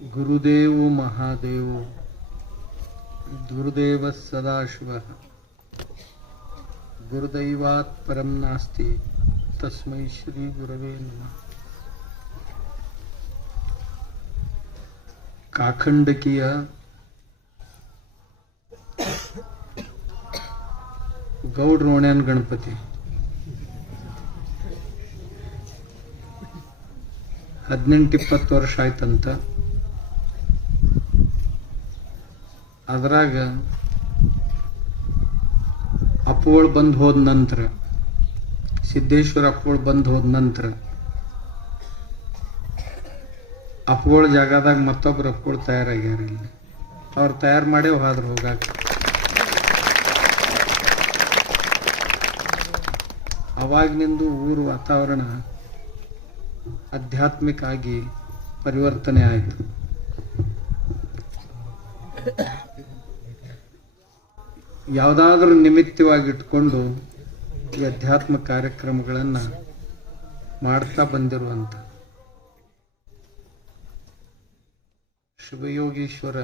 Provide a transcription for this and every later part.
ಗುರುದೇವೋ ಮಹಾದೇವೋ ಗುರುದೇವ ಸದಾಶಿವ ಗುರುದೈವಾತ್ ಪರಂ ನಾಸ್ತಿ ತಸ್ಮೈ ಶ್ರೀ ಗುರವೇ ನಮಃ. ಕಾಖಂಡಕಿಯ ಗೌಡ್ರೋಣ್ಯನ್ ಗಣಪತಿ 18-20 ವರ್ಷ ಆಯ್ತಂತ. ಅದ್ರಾಗ ಅಪ್ಪೋಳ್ ಬಂದು ಹೋದ ನಂತರ, ಸಿದ್ದೇಶ್ವರ ಅಪ್ಪೋಳ್ ಬಂದು ಹೋದ ನಂತರ ಅಪ್ಪೋಳ ಜಾಗದಾಗ ಮತ್ತೊಬ್ರು ಅಪ್ಪೋಳ್ ತಯಾರಾಗ್ಯಾರ. ಇಲ್ಲಿ ಅವ್ರು ತಯಾರು ಮಾಡೇ ಹೋದ್ರು ಹೋಗಾಕ. ಅವಾಗಿನಿಂದ ಊರು ವಾತಾವರಣ ಆಧ್ಯಾತ್ಮಿಕ ಆಗಿ ಪರಿವರ್ತನೆ ಆಯಿತು. ಯಾವುದಾದ್ರೂ ನಿಮಿತ್ತವಾಗಿಟ್ಕೊಂಡು ಈ ಅಧ್ಯಾತ್ಮ ಕಾರ್ಯಕ್ರಮಗಳನ್ನು ಮಾಡ್ತಾ ಬಂದಿರುವಂಥ ಶಿವಯೋಗೀಶ್ವರ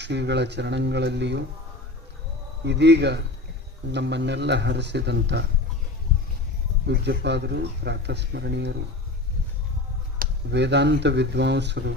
ಶ್ರೀಗಳ ಚರಣಗಳಲ್ಲಿಯೂ ಇದೀಗ ನಮ್ಮನ್ನೆಲ್ಲ ಹರಿಸಿದಂಥ ಪೂಜ್ಯಪಾದರು, ಪ್ರಾತಸ್ಮರಣೀಯರು, ವೇದಾಂತ ವಿದ್ವಾಂಸರು,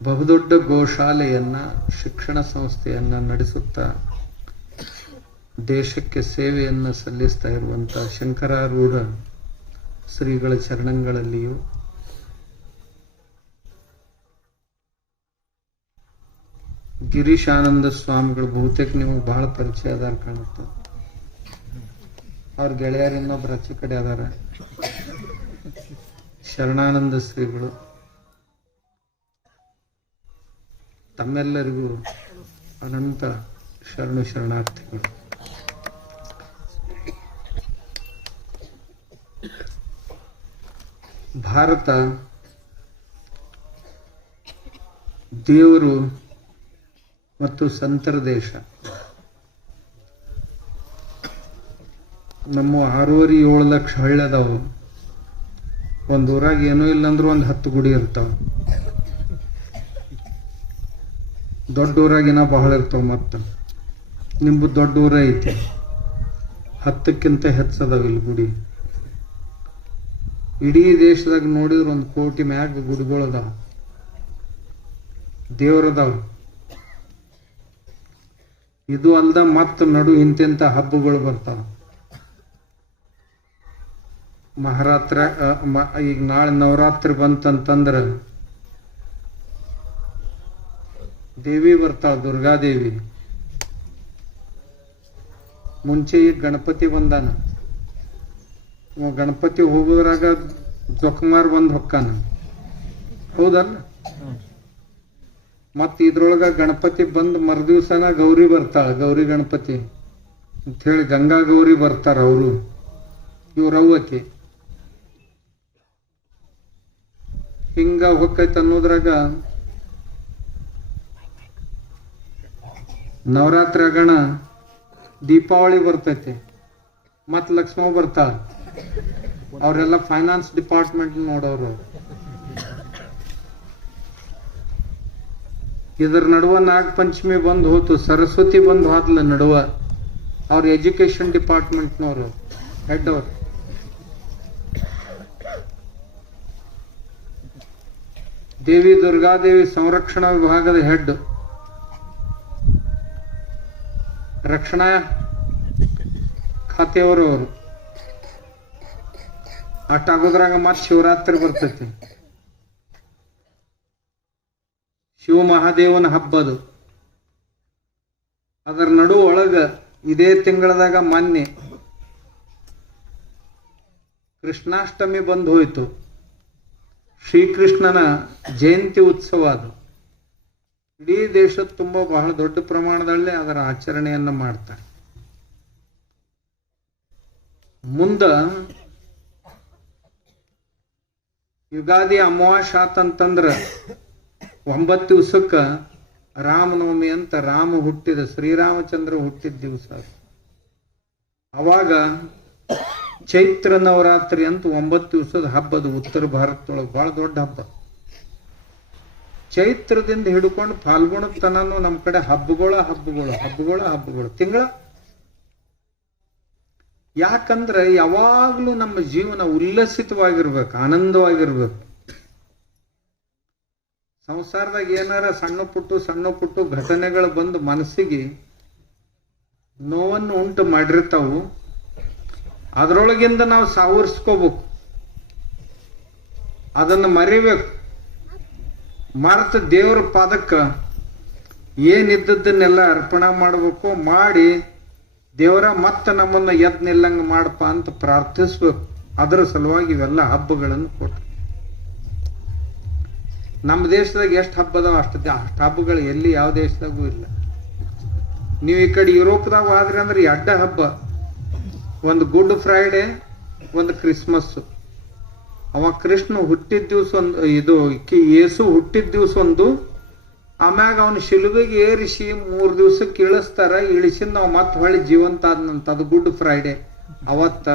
ಬಹುದೊಡ್ಡ ಗೋಶಾಲೆಯನ್ನ, ಶಿಕ್ಷಣ ಸಂಸ್ಥೆಯನ್ನ ನಡೆಸುತ್ತಾ ದೇಶಕ್ಕೆ ಸೇವೆಯನ್ನು ಸಲ್ಲಿಸ್ತಾ ಇರುವಂಥ ಶಂಕರಾರೂಢ ಶ್ರೀಗಳ ಚರಣಗಳಲ್ಲಿಯೂ ಗಿರೀಶಾನಂದ ಸ್ವಾಮಿಗಳು, ಬಹುತೇಕ ನೀವು ಬಹಳ ಪರಿಚಯ ಅದಾರ ಕಾಣುತ್ತೆ. ಅವ್ರ ಗೆಳೆಯರು ಇನ್ನೊಬ್ರು ಆಚೆ ಕಡೆ ಅದಾರ. ಶರಣಾನಂದ ಶ್ರೀಗಳು, ತಮ್ಮೆಲ್ಲರಿಗೂ ಅನಂತ ಶರಣು ಶರಣಾರ್ಥಿಗಳು. ಭಾರತ ದೇವರು ಮತ್ತು ಸಂತರ ದೇಶ. ನಮ್ಮ 6-7 ಲಕ್ಷ ಹಳ್ಳಿ ಅದಾವು. ಒಂದು ಊರಾಗ ಏನೂ ಇಲ್ಲಂದ್ರೂ ಒಂದು 10 ಗುಡಿ ಇರ್ತಾವ. ದೊಡ್ಡ ಊರಾಗಿನ ಬಹಳ ಇರ್ತಾವ. ಮತ್ತು ನಿಂಬು ದೊಡ್ಡ ಊರ ಐತಿ, 10ಕ್ಕಿಂತ ಹೆಚ್ಚದಾವ ಇಲ್ಲಿ ಗುಡಿ. ಇಡೀ ದೇಶದಾಗ ನೋಡಿದ್ರೆ 1 ಕೋಟಿ ಮ್ಯಾಗ ಗುಡಿಗಳದಾವ, ದೇವರದಾವ. ಇದು ಅಲ್ದ ಮತ್ತ ನಡು ಇಂತಿಂತ ಹಬ್ಬಗಳು ಬರ್ತಾವ. ಮಹಾರಾತ್ರ, ಈಗ ನಾಳೆ ನವರಾತ್ರಿ ಬಂತಂತಂದ್ರ ದೇವಿ ಬರ್ತಾಳ, ದುರ್ಗಾದೇವಿ. ಮುಂಚೆ ಈಗ ಗಣಪತಿ ಬಂದಾನ. ಗಣಪತಿ ಹೋಗೋದ್ರಾಗ ಜೊಕಮಾರ್ ಬಂದ್ ಹೊಕ್ಕಾನ, ಹೌದಲ್ಲ? ಮತ್ ಇದ್ರೊಳಗ ಗಣಪತಿ ಬಂದ್ ಮರುದಿವ್ಸನ ಗೌರಿ ಬರ್ತಾಳ, ಗೌರಿ ಗಣಪತಿ ಅಂತ ಹೇಳಿ ಗಂಗಾ ಗೌರಿ ಬರ್ತಾರ ಅವರು. ಇವ್ರವ್ವಕ್ಕೆ ಹಿಂಗ ಹೊಕ್ಕೈತೆ ಅನ್ನೋದ್ರಾಗ ನವರಾತ್ರಿ ಆಗಣ ದೀಪಾವಳಿ ಬರ್ತೈತೆ, ಮತ್ ಲಕ್ಷ್ಮೀ ಬರ್ತಾಳ. ಅವರೆಲ್ಲ ಫೈನಾನ್ಸ್ ಡಿಪಾರ್ಟ್ಮೆಂಟ್ ನೋಡೋರು. ಇದರ ನಡುವ ನಾಗ ಪಂಚಮಿ ಬಂದು ಹೋತು, ಸರಸ್ವತಿ ಬಂದು ಹೋದ್ಲ ನಡುವ. ಅವ್ರ ಎಜುಕೇಶನ್ ಡಿಪಾರ್ಟ್ಮೆಂಟ್ನವರು ಹೆಡ್ ಅವರು. ದೇವಿ ದುರ್ಗಾದೇವಿ ಸಂರಕ್ಷಣಾ ವಿಭಾಗದ ಹೆಡ್, ರಕ್ಷಣಾ ಖಾತೆಯವರು ಅವರು. ಅಷ್ಟಾಗೋದ್ರಾಗ ಮತ್ ಶಿವರಾತ್ರಿ ಬರ್ತೈತಿ, ಶಿವ ಮಹಾದೇವನ ಹಬ್ಬದು. ಅದರ ನಡು ಒಳಗ ಇದೇ ತಿಂಗಳದಾಗ ಮೊನ್ನೆ ಕೃಷ್ಣಾಷ್ಟಮಿ ಬಂದು ಹೋಯ್ತು. ಶ್ರೀಕೃಷ್ಣನ ಜಯಂತಿ ಉತ್ಸವ ಅದು. ಇಡೀ ದೇಶದ ತುಂಬ ಬಹಳ ದೊಡ್ಡ ಪ್ರಮಾಣದಲ್ಲಿ ಅದರ ಆಚರಣೆಯನ್ನ ಮಾಡ್ತಾರೆ. ಮುಂದ ಯುಗಾದಿ ಅಮಾವಾಸ್ಯೆ ಆತಂತಂದ್ರ 9 ದಿವಸಕ್ಕ ರಾಮನವಮಿ ಅಂತ, ರಾಮ ಹುಟ್ಟಿದ, ಶ್ರೀರಾಮಚಂದ್ರ ಹುಟ್ಟಿದ ದಿವಸ. ಅವಾಗ ಚೈತ್ರ ನವರಾತ್ರಿ ಅಂತ 9 ದಿವಸದ ಹಬ್ಬದ ಉತ್ತರ ಭಾರತದೊಳಗೆ ಬಹಳ ದೊಡ್ಡ ಹಬ್ಬ. ಚೈತ್ರದಿಂದ ಹಿಡ್ಕೊಂಡು ಫಾಲ್ಗುಣದ ತನನು ನಮ್ಮ ಕಡೆ ಹಬ್ಬಗಳು ತಿಂಗಳ. ಯಾಕಂದ್ರೆ ಯಾವಾಗ್ಲೂ ನಮ್ಮ ಜೀವನ ಉಲ್ಲಸಿತವಾಗಿರ್ಬೇಕು, ಆನಂದವಾಗಿರ್ಬೇಕು. ಸಂಸಾರದಾಗ ಏನಾರ ಸಣ್ಣ ಪುಟ್ಟು ಘಟನೆಗಳು ಬಂದು ಮನಸ್ಸಿಗೆ ನೋವನ್ನು ಉಂಟು ಮಾಡಿರ್ತಾವು. ಅದರೊಳಗಿಂದ ನಾವು ಸಾವರ್ಸ್ಕೋಬೇಕು, ಅದನ್ನು ಮರಿಬೇಕು. ಮರೆತ ದೇವರ ಪಾದಕ್ಕೆ ಏನಿದ್ದದ್ದನ್ನೆಲ್ಲ ಅರ್ಪಣೆ ಮಾಡಬೇಕು. ಮಾಡಿ ದೇವರ ಮತ್ತೆ ನಮ್ಮನ್ನ ಎದ್ ನಿಲ್ಲಂಗ ಮಾಡಪ್ಪ ಅಂತ ಪ್ರಾರ್ಥಿಸ್ಬೇಕು. ಅದರ ಸಲುವಾಗಿ ಇವೆಲ್ಲ ಹಬ್ಬಗಳನ್ನು ಕೊಟ್ಟು. ನಮ್ಮ ದೇಶದಾಗ ಎಷ್ಟು ಹಬ್ಬದಾವ ಅಷ್ಟು ಹಬ್ಬಗಳು ಎಲ್ಲಿ ಯಾವ ದೇಶದಾಗೂ ಇಲ್ಲ. ನೀವು ಈ ಕಡೆ ಯುರೋಪ್ದಾಗ ಆದ್ರಿ ಅಂದ್ರೆ 2 ಹಬ್ಬ, ಒಂದು ಗುಡ್ ಫ್ರೈಡೆ, ಒಂದು ಕ್ರಿಸ್ಮಸ್. ಅವ ಕೃಷ್ಣ ಹುಟ್ಟಿದ ದಿವಸ ಒಂದು, ಯೇಸು ಹುಟ್ಟಿದ ದಿವಸ ಒಂದು, ಆಮ್ಯಾಗ ಅವನು ಶಿಲುಬೆಗೆ ಏರಿಸಿ 3 ದಿವಸಕ್ಕೆ ಇಳಿಸ್ತಾರ. ಇಳಿಸಿದ ನಾವು ಮತ್ತೆ ಹೊಳ್ಳಿ ಜೀವಂತ ಆದ್ನಂತ. ಅದು ಗುಡ್ ಫ್ರೈಡೆ. ಅವತ್ತ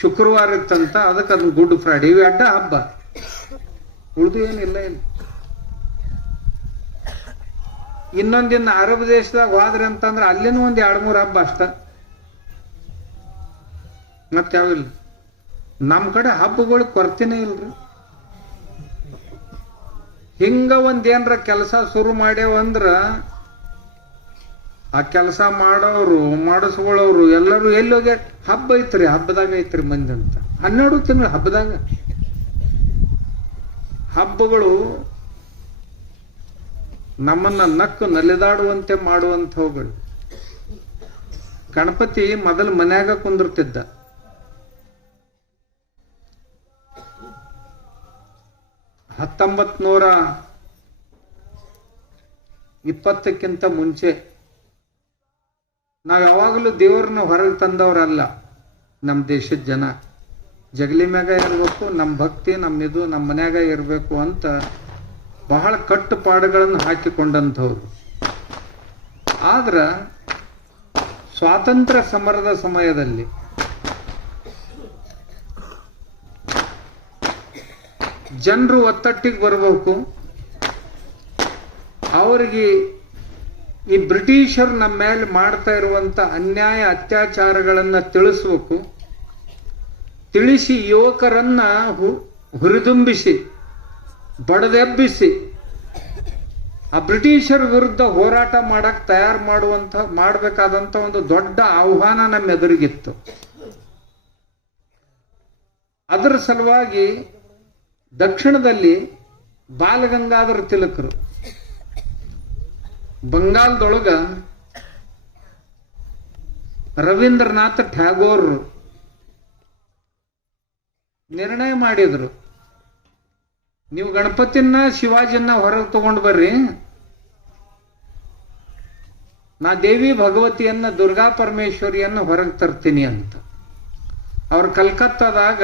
ಶುಕ್ರವಾರ ಇತ್ತಂತ, ಅದಕ್ಕೆ ಅದನ್ನ ಗುಡ್ ಫ್ರೈಡೆ. ಇವು 2 ಹಬ್ಬ, ಉಳಿದು ಏನಿಲ್ಲ. ಇಲ್ಲ ಇನ್ನೊಂದಿನ ಅರಬ್ ದೇಶದಾಗ ಹೋದ್ರಿ ಅಂತಂದ್ರೆ ಅಲ್ಲಿನೂ ಒಂದ್ 2-3 ಹಬ್ಬ ಅಷ್ಟ, ಮತ್ತೆ ಯಾವಿಲ್ಲ. ನಮ್ಮ ಕಡೆ ಹಬ್ಬಗಳು ಕೊರತೆನೇ ಇಲ್ರಿ. ಹಿಂಗ ಒಂದೇನ್ರ ಕೆಲಸ ಶುರು ಮಾಡ್ಯಾವಂದ್ರ ಆ ಕೆಲಸ ಮಾಡೋರು ಮಾಡಿಸ್ಕೊಳ್ಳೋರು ಎಲ್ಲರೂ ಎಲ್ಲಿ ಹೋಗ್ಯಾರ? ಹಬ್ಬ ಐತ್ರಿ, ಹಬ್ಬದಾಗ ಐತ್ರಿ ಮಂದಿ ಅಂತ. 12 ತಿಂಗಳು ಹಬ್ಬದಾಗ. ಹಬ್ಬಗಳು ನಮ್ಮನ್ನ ನಕ್ಕು ನಲಿದಾಡುವಂತೆ ಮಾಡುವಂಥವುಗಳು. ಗಣಪತಿ ಮೊದಲು ಮನ್ಯಾಗ ಕುಂದಿರ್ತಿದ್ದ. 1920ಕ್ಕಿಂತ ಮುಂಚೆ ನಾವು ಯಾವಾಗಲೂ ದೇವ್ರನ್ನ ಹೊರಗೆ ತಂದವ್ರಲ್ಲ. ನಮ್ಮ ದೇಶದ ಜನ ಜಗಲಿ ಮ್ಯಾಗ ಇರಬೇಕು, ನಮ್ಮ ಭಕ್ತಿ ನಮ್ಮಿದು ನಮ್ಮ ಮನ್ಯಾಗ ಇರಬೇಕು ಅಂತ ಬಹಳ ಕಟ್ಟುಪಾಡುಗಳನ್ನು ಹಾಕಿಕೊಂಡಂಥವ್ರು. ಆದ್ರ ಸ್ವಾತಂತ್ರ್ಯ ಸಮರದ ಸಮಯದಲ್ಲಿ ಜನರು ಒತ್ತಟ್ಟಿಗೆ ಬರಬೇಕು. ಅವರಿಗೆ ಈ ಬ್ರಿಟಿಷರು ನಮ್ಮ ಮೇಲೆ ಮಾಡ್ತಾ ಇರುವಂತ ಅನ್ಯಾಯ ಅತ್ಯಾಚಾರಗಳನ್ನ ತಿಳಿಸ್ಬೇಕು. ತಿಳಿಸಿ ಯುವಕರನ್ನ ಹುರಿದುಂಬಿಸಿ ಬಡದೆಬ್ಬಿಸಿ ಆ ಬ್ರಿಟಿಷರ ವಿರುದ್ಧ ಹೋರಾಟ ಮಾಡಬೇಕಾದಂತ ಒಂದು ದೊಡ್ಡ ಆಹ್ವಾನ ನಮ್ಮ ಎದುರಿಗಿತ್ತು. ಅದರ ಸಲುವಾಗಿ ದಕ್ಷಿಣದಲ್ಲಿ ಬಾಲಗಂಗಾಧರ ತಿಲಕರು, ಬಂಗಾಲದೊಳಗ ರವೀಂದ್ರನಾಥ ಟ್ಯಾಗೋರ್ ನಿರ್ಣಯ ಮಾಡಿದ್ರು, ನೀವು ಗಣಪತಿನ ಶಿವಾಜಿಯನ್ನ ಹೊರಗೆ ತಗೊಂಡು ಬರ್ರಿ, ನಾ ದೇವಿ ಭಗವತಿಯನ್ನ ದುರ್ಗಾ ಪರಮೇಶ್ವರಿಯನ್ನ ಹೊರಗೆ ತರ್ತೀನಿ ಅಂತ. ಅವ್ರು ಕಲ್ಕತ್ತಾದಾಗ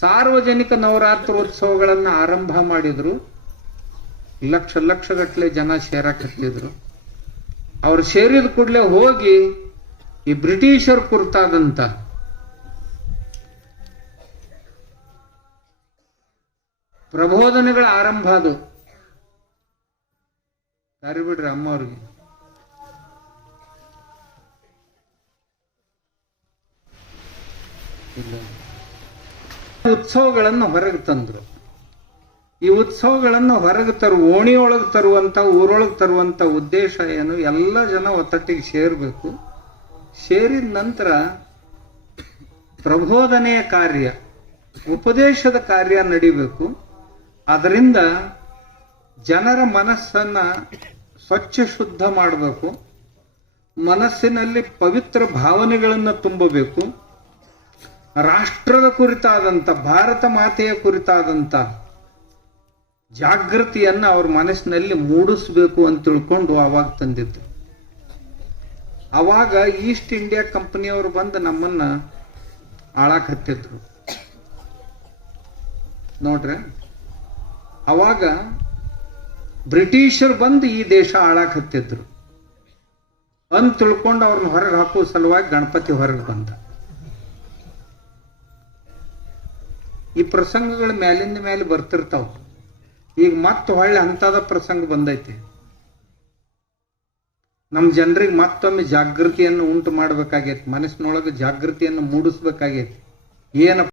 ಸಾರ್ವಜನಿಕ ನವರಾತ್ರೋತ್ಸವಗಳನ್ನ ಆರಂಭ ಮಾಡಿದ್ರು. ಲಕ್ಷಗಟ್ಟಲೆ ಜನ ಸೇರಕತ್ತಿದ್ರು. ಅವ್ರು ಸೇರಿದ ಕೂಡಲೇ ಹೋಗಿ ಈ ಬ್ರಿಟಿಷರ್ ಕುರಿತಾದಂತ ಪ್ರಬೋಧನೆಗಳ ಆರಂಭ ಅದು. ಯಾರು ಬಿಡ್ರಿ ಅಮ್ಮ ಅವ್ರಿಗೆ. ಉತ್ಸವಗಳನ್ನು ಹೊರಗೆ ತಂದ್ರು. ಈ ಉತ್ಸವಗಳನ್ನು ಹೊರಗೆ ಓಣಿಯೊಳಗೆ ತರುವಂತ, ಊರೊಳಗೆ ತರುವಂತ ಉದ್ದೇಶ ಏನು? ಎಲ್ಲ ಜನ ಒತ್ತಟ್ಟಿಗೆ ಸೇರ್ಬೇಕು. ಸೇರಿದ ನಂತರ ಪ್ರಬೋಧನೆಯ ಕಾರ್ಯ, ಉಪದೇಶದ ಕಾರ್ಯ ನಡಿಬೇಕು. ಅದರಿಂದ ಜನರ ಮನಸ್ಸನ್ನ ಸ್ವಚ್ಛ ಶುದ್ಧ ಮಾಡಬೇಕು. ಮನಸ್ಸಿನಲ್ಲಿ ಪವಿತ್ರ ಭಾವನೆಗಳನ್ನು ತುಂಬಬೇಕು. ರಾಷ್ಟ್ರದ ಕುರಿತಾದಂತ, ಭಾರತ ಮಾತೆಯ ಕುರಿತಾದಂತ ಜಾಗೃತಿಯನ್ನ ಅವ್ರ ಮನಸ್ಸಿನಲ್ಲಿ ಮೂಡಿಸ್ಬೇಕು ಅಂತ ತಿಳ್ಕೊಂಡು ಅವಾಗ ತಂದಿದ್ದು. ಅವಾಗ ಈಸ್ಟ್ ಇಂಡಿಯಾ ಕಂಪನಿಯವರು ಬಂದು ನಮ್ಮನ್ನ ಆಳಾಕ್ ಹತ್ತಿದ್ರು ನೋಡ್ರೆ. ಅವಾಗ ಬ್ರಿಟಿಷರು ಬಂದು ಈ ದೇಶ ಆಳಾಕ್ ಹತ್ತಿದ್ರು. ಅಂತ ತಿಳ್ಕೊಂಡು ಅವ್ರನ್ನ ಹೊರಗೆ ಹಾಕುವ ಸಲುವಾಗಿ ಗಣಪತಿ ಹೊರಗೆ ಬಂದ. ಈ ಪ್ರಸಂಗಗಳು ಮೇಲಿಂದ ಮೇಲೆ ಬರ್ತಿರ್ತಾವ. ಈಗ ಮತ್ತೆ ಹೊಳ್ಳಿ ಅಂತದ ಪ್ರಸಂಗ ಬಂದೈತಿ. ನಮ್ಮ ಜನರಿಗೆ ಮತ್ತೊಮ್ಮೆ ಜಾಗೃತಿಯನ್ನು ಉಂಟು ಮಾಡ್ಬೇಕಾಗೈತಿ, ಮನಸ್ಸಿನೊಳಗೆ ಜಾಗೃತಿಯನ್ನು ಮೂಡಿಸ್ಬೇಕಾಗೈತಿ. ಏನಪ್ಪ